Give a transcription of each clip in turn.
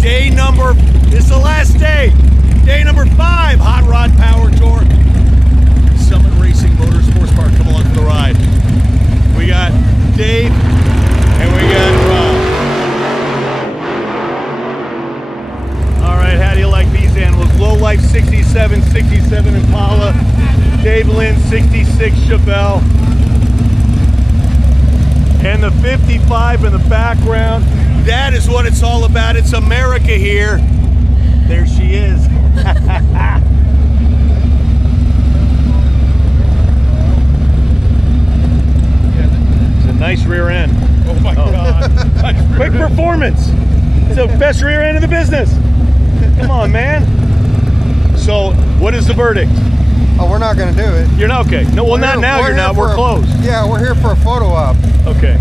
This is the last day. Day number 5, Hot Rod Power Tour. Summit Racing Motorsports Park. Come along for the ride. We got Dave and we got Rob. All right, how do you like these animals? Low Life 67 Impala. Dave Lynn 66 Chevelle. And the 55 in the background. That is what it's all about. It's America here. There she is. It's a nice rear end. Oh my God. Nice Quick performance. It's the best rear end in the business. Come on, man. So, what is the verdict? Oh, we're not going to do it. You're not okay. No, well, not now. You're not. We're closed. Yeah, we're here for a photo op. Okay.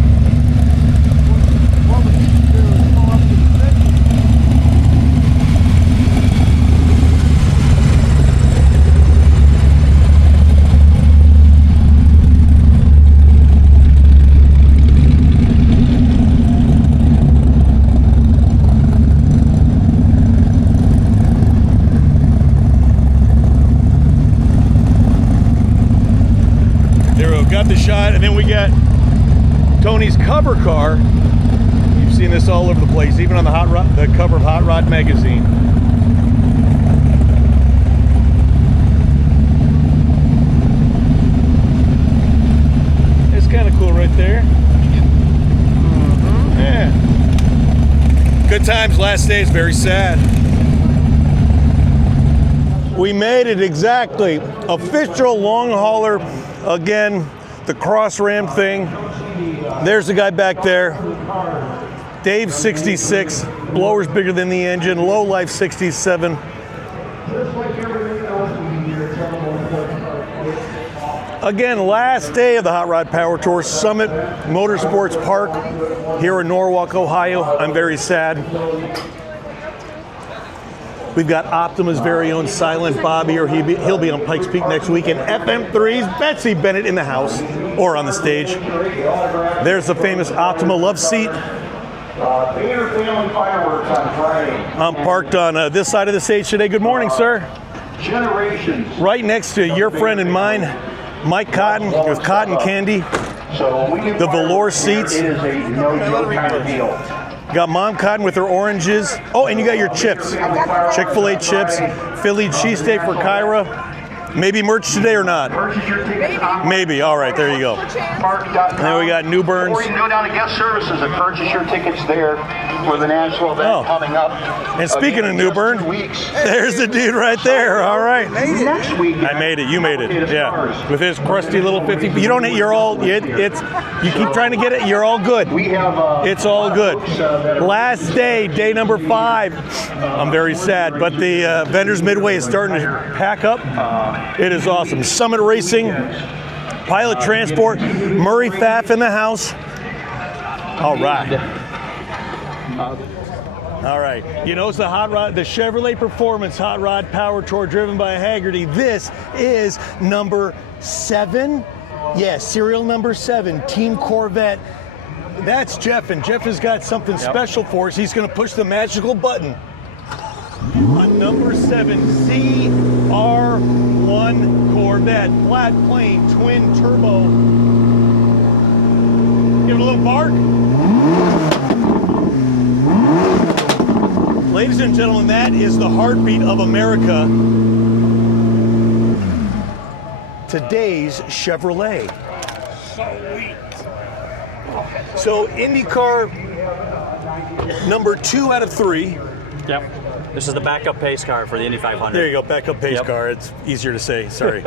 Got the shot, and then we got Tony's cover car. You've seen this all over the place, even on the cover of Hot Rod magazine. It's kind of cool right there. Yeah. Good times. Last day is very sad. We made it exactly. Official long hauler again. The cross ram thing. There's the guy back there. Dave 66, blower's bigger than the engine. Low Life 67. Again, last day of the Hot Rod Power Tour, Summit Motorsports Park here in Norwalk, Ohio. I'm very sad. We've got Optima's very own Silent Bobby, or he'll be on Pikes Peak next week. And FM3's Betsy Bennett in the house, or on the stage. There's the famous Optima love seat. I'm parked on this side of the stage today. Good morning, sir. Generations. Right next to your friend and mine, Mike Cotton, with Cotton Candy. The velour seats. It is a no-joke kind of deal. Got Mom Cotton with her oranges. Oh, and you got your chips. Chick-fil-A chips. Philly cheesesteak for Kyra. Maybe merch today or not? Maybe. All right, there you go. And then we got New Burns. Or you can go down to guest services and purchase your tickets there for the national event coming up. And speaking of New Bern, there's the dude right there. All right. Next week. I made it. You made it. Yeah. With his crusty little 50. You don't. You're all. You keep trying to get it. You're all good. It's all good. Last day, day number 5. I'm very sad, but the Vendors Midway is starting to pack up. It is awesome. Summit Racing, Pilot Transport, Murray Pfaff in the house. All right. All right. You know, it's the the Chevrolet Performance Hot Rod Power Tour driven by Haggerty. This is number 7. Yes, serial number 7, Team Corvette. That's Jeff, and Jeff has got something special for us. He's going to push the magical button on number 7, ZR1 Corvette, flat plane, twin turbo. Give it a little bark. Ladies and gentlemen, that is the heartbeat of America. Today's Chevrolet. So IndyCar number 2 out of 3. Yep. This is the backup pace car for the Indy 500. There you go, backup pace car. It's easier to say, sorry.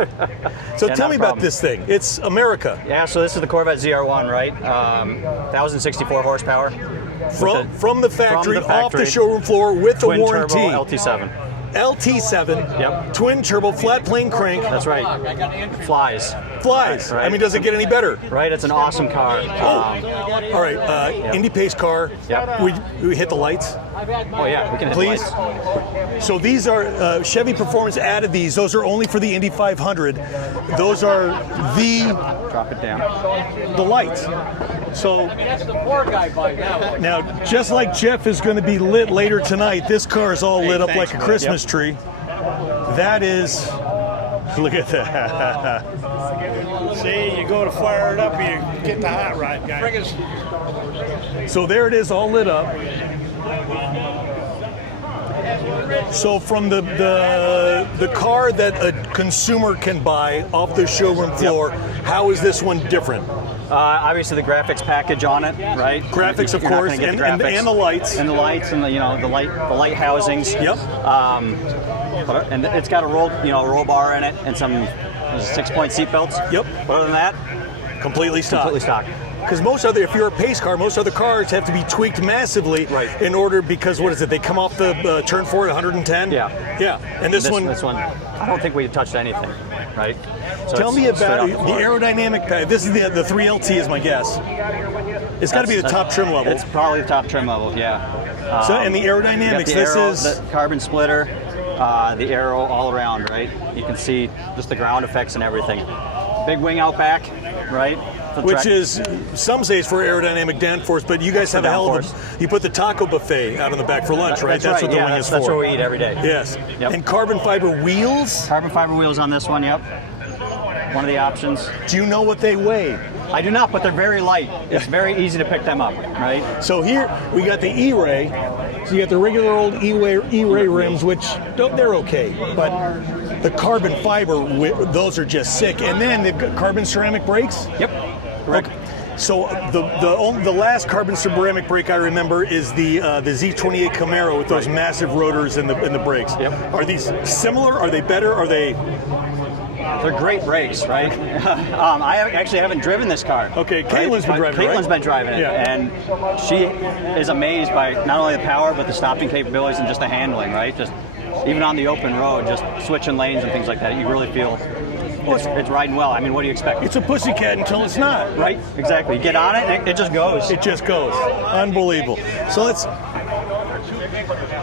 So tell me about this thing. It's America. Yeah, so this is the Corvette ZR1, right? 1,064 horsepower. From the factory, off the showroom floor with the warranty. Twin turbo LT7. LT7, yep. Twin turbo, flat plane crank. That's right. Flies. Right. I mean, does it get any better? Right, it's an awesome car. All right, Indy pace car. Yep. We hit the lights. Oh yeah, we can hit Please. the lights. So these are Chevy Performance added these. Those are only for the Indy 500. Those are Drop it down. the lights. So That's the poor guy by now. now, just like Jeff is going to be lit later tonight, this car is all lit up thanks, like a man. Christmas tree. That is, look at that. See, you go to fire it up, you get the hot rod guy. So there it is, all lit up. So from the car that a consumer can buy off the showroom floor, how is this one different? Obviously, the graphics package on it, right? Graphics, of You're not course, gonna get and the graphics. the lights. And the lights, and the light housings. Yep. And it's got a roll bar in it, and some 6-point seat belts. Yep. But other than that, Completely stock. completely stock. Because if you're a pace car, most other cars have to be tweaked massively Right. in order, because what is it? They come off the turn 4 at 110? Yeah. Yeah. And this one, I don't think we touched anything, right? So tell it's me straight about off the floor. aerodynamic pack. This is the 3LT is my guess. It's got to be the top trim level. It's probably the top trim level, yeah. And the You got aerodynamics, the this aero, is... the carbon splitter, the aero all around, right? You can see just the ground effects and everything. Big wing out back, right? For the Which track. is, some say it's for aerodynamic downforce, but you guys have a hell of a... You put the taco buffet out on the back for lunch, right? That's what the right, wing yeah, is that's for. what we eat every day. Yes. Yep. And carbon fiber wheels? Carbon fiber wheels on this one, yep. One of the options. Do you know what they weigh? I do not, but they're very light. It's very easy to pick them up, right? So here we got the E-Ray. So you got the regular old E-Ray rims, which they're okay, but the carbon fiber, those are just sick. And then they've got carbon ceramic brakes. Yep, correct. Okay. So the last carbon ceramic brake I remember is the Z28 Camaro with those massive rotors and the brakes. Yep. Are these similar? Are they better? Are they? They're great brakes, right? I actually haven't driven this car. Okay, right? Caitlin's been driving it, Caitlin's right? been driving it, Yeah. and she is amazed by not only the power, but the stopping capabilities and just the handling, right? Just even on the open road, just switching lanes and things like that, you really feel it's riding well. I mean, what do you expect? It's a pussycat until it's not. Right? Exactly. You get on it, and it just goes. It just goes. Unbelievable. So let's.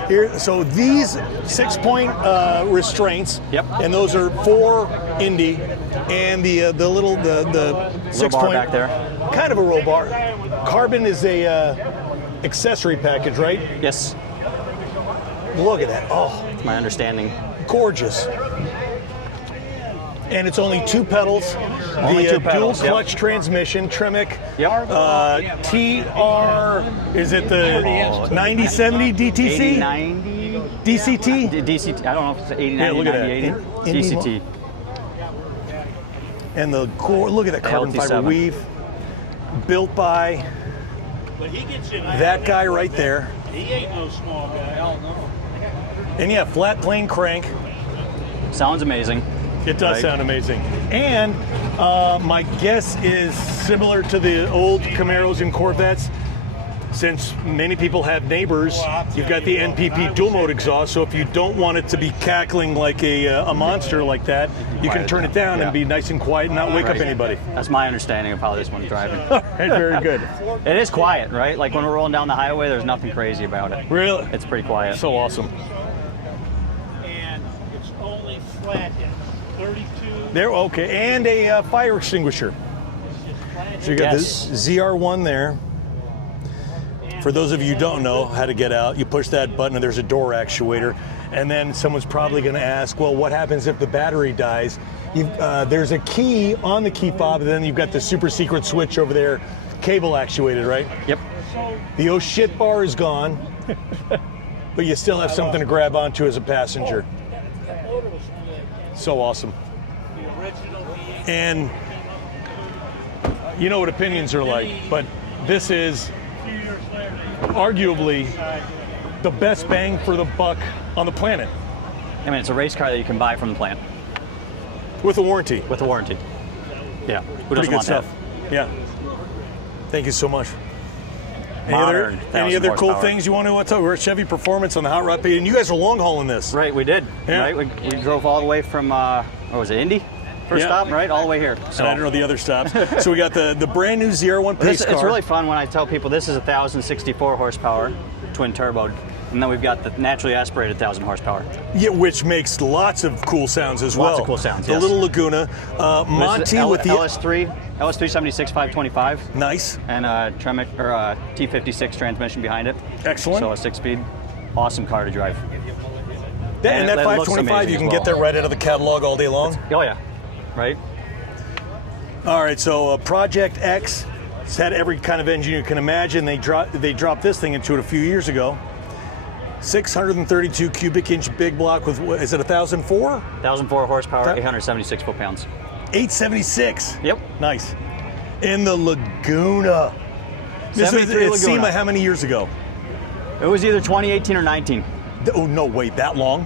Here, so these 6-point restraints, Yep. and those are for Indy, and the 6-point back there. kind of a roll bar. Carbon is a accessory package, right? Yes, Look at that. Oh, that's my understanding. gorgeous. And it's only 2 pedals. Only the 2 pedals, dual clutch transmission, Tremec. Yep. TR, is it the 9070 DTC? 8090 DCT? DCT. I don't know if it's 8090, Yeah, look at that. 9080. Indy DCT. And the core, look at that carbon fiber LT7. weave. Built by But he gets in that guy right there. He ain't no small guy. Hell no. And yeah, flat plane crank. Sounds amazing. It does Right. sound amazing. And my guess is similar to the old Camaros and Corvettes. Since many people have neighbors, you've got the NPP dual mode exhaust, so if you don't want it to be cackling like a monster like that, you can turn it down and be nice and quiet and not wake up Right. anybody. That's my understanding of how this one's driving. Right, very good. It is quiet, right? Like when we're rolling down the highway, there's nothing crazy about it. Really? It's pretty quiet. So awesome. And it's only flathead. 32. There, okay, and a fire extinguisher. So you got Yes. the ZR1 there. For those of you who don't know how to get out, you push that button and there's a door actuator. And then someone's probably going to ask, well, what happens if the battery dies? There's a key on the key fob, and then you've got the super secret switch over there, cable actuated, right? Yep. The oh shit bar is gone, but you still have something to grab onto as a passenger. So awesome. And you know what opinions are like, but this is arguably the best bang for the buck on the planet I mean, it's a race car that you can buy from the plant with a warranty. with a warranty. Yeah. Who Pretty doesn't good want stuff. Yeah. Thank you so much. Modern, Any 1,000 other cool horsepower. things you want to talk about? We're at Chevy Performance on the Hot Rod page, and you guys are long hauling this. that? Right, we did. Yeah. Right, we drove all the way from, what was it, Indy? First Yeah. stop, right? All the way here. So And I don't know the other stops. So we got the brand new ZR1 pace car. it's really fun when I tell people this is 1,064 horsepower, twin turbo. And then we've got the naturally aspirated 1,000 horsepower. Yeah, which makes lots of cool sounds as Lots well. of cool sounds, The yes. little Laguna. This is Monty with the... LS376 525. Nice. And a T56 transmission behind it. Excellent. So a 6-speed. Awesome car to drive. And that it looks 525, amazing you as can well. get that right out of the catalog all day long? Oh, yeah. Right? All right, so Project X has had every kind of engine you can imagine. They dropped this thing into it a few years ago. 632 cubic inch big block with, what, is it 1,004? 1,004 horsepower, 876 foot-pounds. 876. Yep. Nice. In the Laguna. This was 73 at Laguna. SEMA how many years ago? It was either 2018 or 19. Oh, no, wait, that long?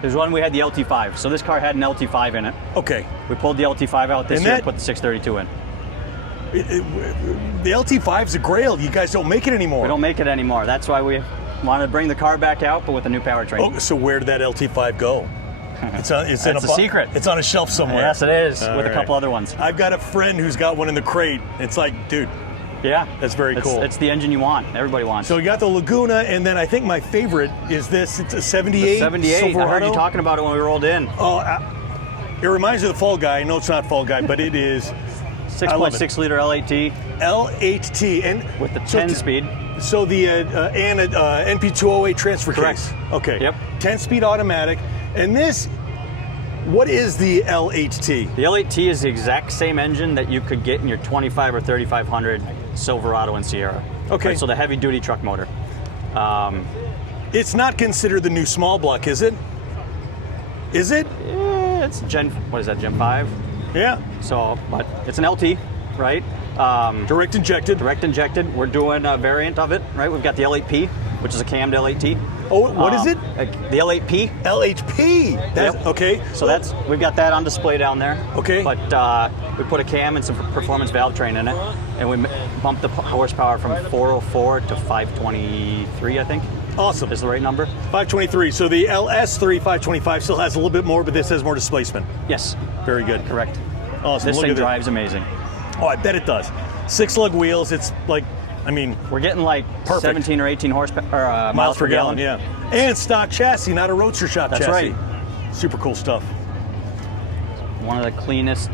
There's one we had the LT5. So this car had an LT5 in it. Okay. We pulled the LT5 out this And year that- and put the 632 in. The LT5's a grail. You guys don't make it anymore. We don't make it anymore. That's why we wanted to bring the car back out, but with a new powertrain. Oh, so where did that LT5 go? It's in That's a secret. It's on a shelf somewhere. Yes, it is, All with a right. couple other ones. I've got a friend who's got one in the crate. It's like, dude, Yeah. That's very cool. It's the engine you want. Everybody wants. so you got the Laguna, and then I think my favorite is this. It's a 78 the 78. I heard Silverado. you talking about it when we rolled in. Oh, it reminds me of the Fall Guy. I know it's not Fall Guy, but it is 6.6 liter L8T L8T. And with the so 10 speed. So the NP208 transfer Correct. case. Okay. Yep. 10-speed automatic. And this, what is the L8T? The L8T is the exact same engine that you could get in your 25 or 3500 Silverado and Sierra. Okay. Right, so the heavy duty truck motor. It's not considered the new small block, is it? Is it? It's Gen 5? Yeah. So, but it's an LT, right? Direct injected. Direct injected. We're doing a variant of it, right? We've got the L8P, which is a cammed L8T. Oh, what is it? The L8P. LHP. That's, Yep. Okay. So we've got that on display down there. Okay. But we put a cam and some performance valve train in it, and we bumped the horsepower from 404 to 523, I think. Awesome. Is the right number? 523. So the LS3 525 still has a little bit more, but this has more displacement. Yes. Very good. Correct. Awesome. This Look thing at that. drives amazing. Oh, I bet it does. 6-lug wheels. It's like, I mean, We're getting like Perfect. 17 or 18 horsepower, miles per gallon. Yeah. And stock chassis, not a roadster shop That's chassis. right. Super cool stuff. One of the cleanest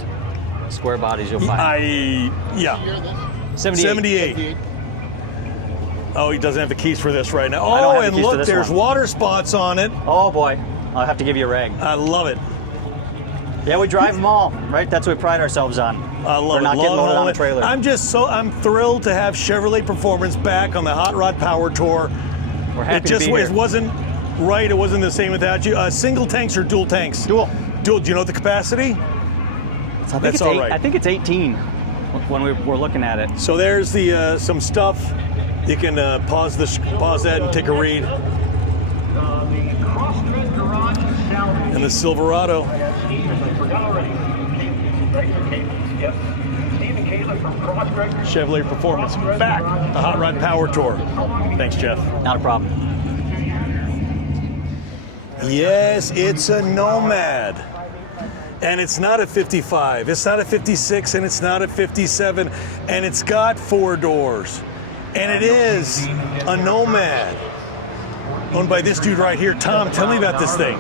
square bodies you'll find. Yeah. 78. Oh, he doesn't have the keys for this right now. I don't Oh, have the and keys to look, this there's one. water spots on it. Oh boy, I'll have to give you a rag. I love it. Yeah, we drive them all, right? That's what we pride ourselves on. I love We're it. not getting loaded on a trailer. I'm thrilled to have Chevrolet Performance back on the Hot Rod Power Tour. We're happy It just to be here. it wasn't right. It wasn't the same without you. Single tanks or dual tanks? Dual. Dual. Do you know the capacity? That's all right. I think it's 18 when we were looking at it. So there's the some stuff. You can pause that and take a read. And the Silverado. Chevrolet Performance back. The Hot Rod Power Tour. Thanks, Jeff. Not a problem. Yes, it's a Nomad. And it's not a 55, it's not a 56, and it's not a 57, and it's got 4 doors. And it is a Nomad. Owned by this dude right here. Tom, tell me about this thing.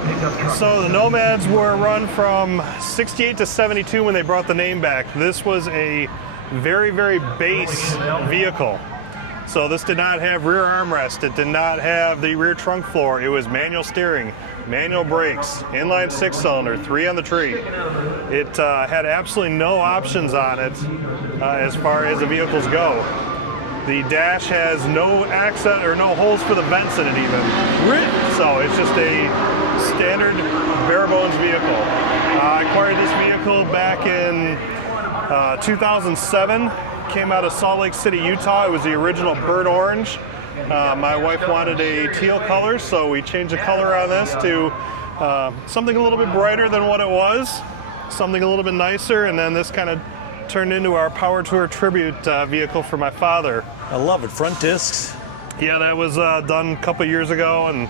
So the Nomads were run from 68 to 72 when they brought the name back. This was a very, very base vehicle. So this did not have rear armrest. It did not have the rear trunk floor. It was manual steering, manual brakes, inline 6-cylinder, 3 on the tree. It had absolutely no options on it as far as the vehicles go. The dash has no accent or no holes for the vents in it even. So it's just a standard bare bones vehicle. I acquired this vehicle back in 2007. Came out of Salt Lake City, Utah. It was the original burnt orange. My wife wanted a teal color, so we changed the color on this to something a little bit brighter than what it was, something a little bit nicer, and then this kind of turned into our Power Tour tribute vehicle for my father. I love it. Front discs. Yeah, that was done a couple years ago, and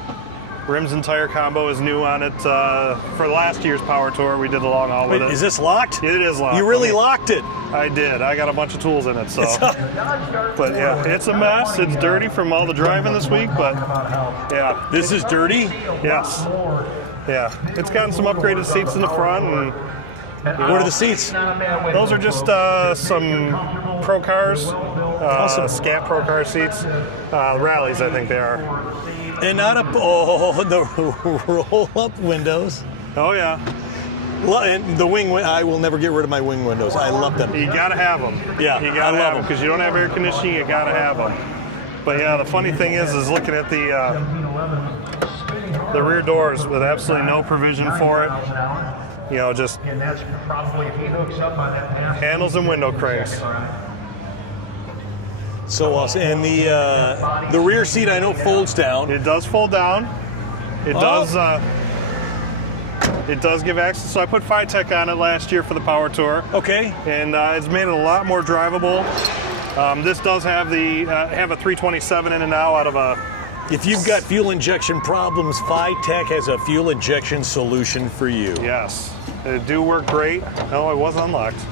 Rims and tire combo is new on it. For last year's Power Tour, we did the long haul with Wait, it. is this locked? It is locked. You really locked it. I did. I got a bunch of tools in it, so. But yeah, it's a mess. It's dirty from all the driving this week, but yeah. This is dirty? Yes. Yeah. It's gotten some upgraded seats in the front, and What are the seats? those are just some Pro Cars, Awesome. Scat Pro Car seats. Rallies, I think they are. And not the roll-up windows. Oh yeah. And the wing, I will never get rid of my wing windows. I love them. You gotta have them. Yeah, you I gotta love have them them. because you don't have air conditioning. You gotta have them. But yeah, the funny thing is looking at the rear doors with absolutely no provision for it. You know, just handles and window cranks. So awesome. And the rear seat I know folds down. It does fold down. It does. It does give access. So I put Tech on it last year for the Power Tour. Okay. And it's made it a lot more drivable. This does have have a 327 in it now out of a. If you've got fuel injection problems, Tech has a fuel injection solution for you. Yes, it do work great. Oh, it was unlocked.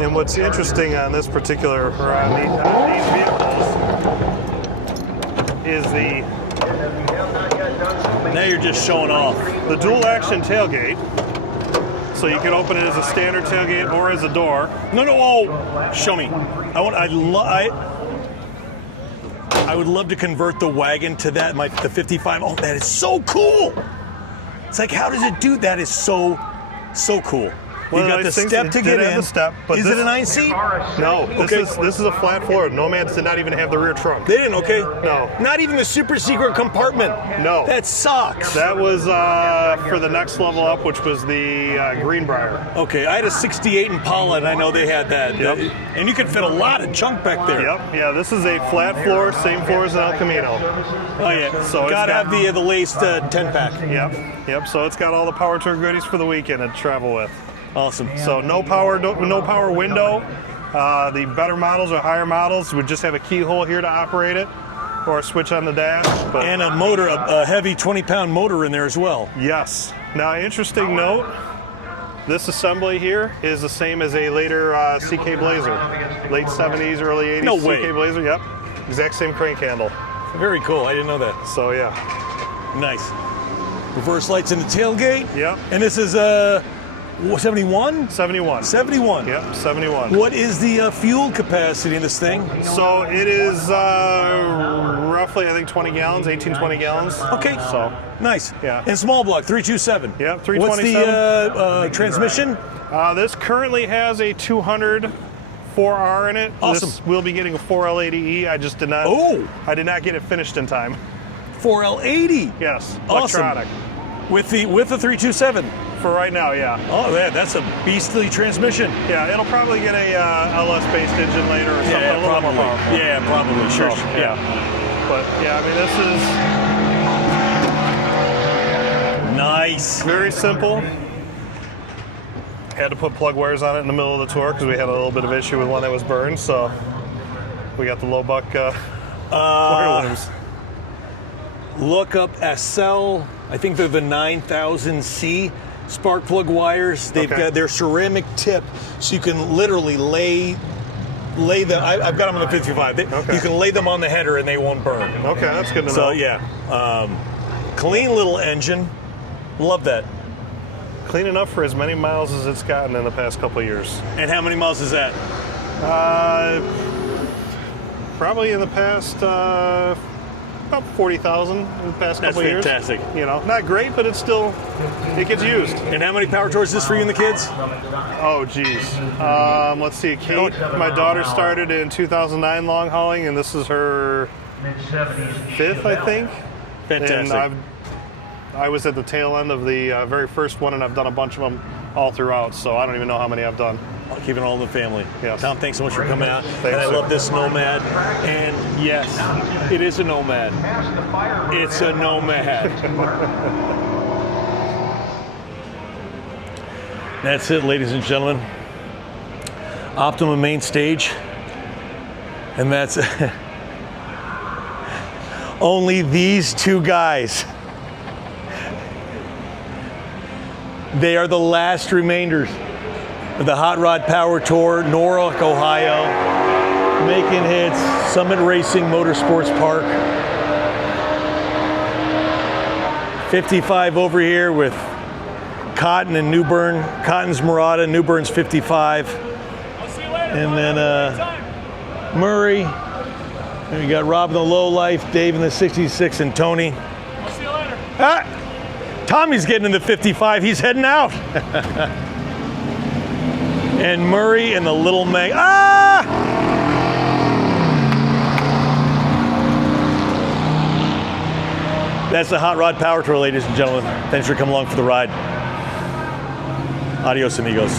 And what's interesting on this particular, or on these vehicles, is Now you're just showing off. the dual action tailgate. So you can open it as a standard tailgate or as a door. No, oh, show me. I would love to convert the wagon to that, the 55. Oh, that is so cool. It's like, how does it do that? Is so cool. Well, You got the step to get in. The step, but is it a 9-seat? No, Okay. this is a flat floor. Nomads did not even have the rear trunk. They didn't, okay? No. Not even the super secret compartment. No. That sucks. That was for the next level up, which was the Greenbrier. Okay, I had a 68 Impala, and I know they had that. Yep. And you could fit a lot of junk back there. Yep, yeah, this is a flat floor, same floor as an El Camino. Oh, yeah. So it's Gotta got- have the laced 10-pack. Yep, so it's got all the Power Tour goodies for the weekend to travel with. Awesome. So no power window. The better models or higher models would just have a keyhole here to operate it, or a switch on the dash. But And a motor, a heavy 20-pound motor in there as well. yes. Now, interesting note, this assembly here is the same as a later CK Blazer. Late 70s, early 80s No CK way. Blazer, yep. Exact same crank handle. Very cool. I didn't know that. So yeah. Nice. Reverse lights in the tailgate. Yep. And this is 71? 71. 71. Yep, 71. What is the fuel capacity in this thing? So it is roughly, I think, 20 gallons, 18, 20 gallons. Okay. So, Nice. Yeah. And small block, 327. Yep, What's 327. the transmission? this currently has a 200 4R in it. Awesome. This will be getting a 4L80E. I just did not. Oh. I did not get it finished in time. 4L80. Yes. Awesome. Electronic. With the 327. For right now, yeah. Oh, man, that's a beastly transmission. Yeah, it'll probably get a LS-based engine later or something a little more powerful. Yeah, probably. Sure. So, Yeah. But yeah, I mean, this Nice. is very simple. Had to put plug wires on it in the middle of the tour because we had a little bit of issue with one that was burned, so we got the low buck wire looms. Look up SL. I think they're the 9000C spark plug wires. They've Okay. got their ceramic tip, so you can literally lay them. I've got them on the 55. Okay. You can lay them on the header and they won't burn. Okay, that's good to So know. yeah, clean little engine. Love that. Clean enough for as many miles as it's gotten in the past couple of years. And how many miles is that? Probably in the past about 40,000 in the past That's couple of years. fantastic. You know, not great, but it's still, it gets used. And how many power tours is this for you and the kids? Oh, geez. Let's see. Kate, my daughter, started in 2009 long hauling, and this is her fifth, I think. Fantastic. And I was at the tail end of the very first one, and I've done a bunch of them all throughout, so I don't even know how many I've done. Keeping all in the family. Yes. Tom, thanks so much for coming out. Thanks, and I sir. love this Nomad. And yes, it is a Nomad. It's a Nomad. That's it, ladies and gentlemen. Optimum main stage. And that's Only these two guys. They are the last remainders of the Hot Rod Power Tour, Norwalk, Ohio, making hits, Summit Racing Motorsports Park. 55 over here with Cotton and Newbern. Cotton's Murata, Newbern's 55. And then Murray. And we got Rob in the low life, Dave in the 66, and Tony. I'll see you later. Ah, Tommy's getting in the 55. He's heading out. And Murray and the little Meg. Ah! That's the Hot Rod Power Tour, ladies and gentlemen. Thanks for coming along for the ride. Adios, amigos.